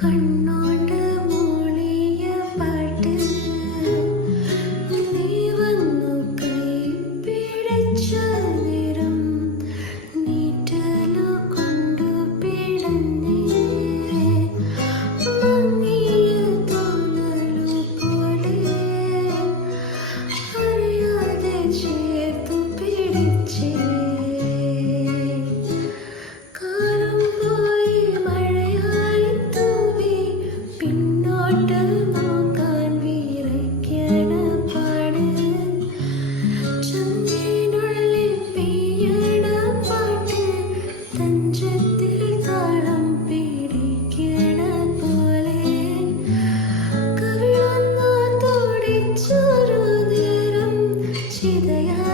karna Yeah.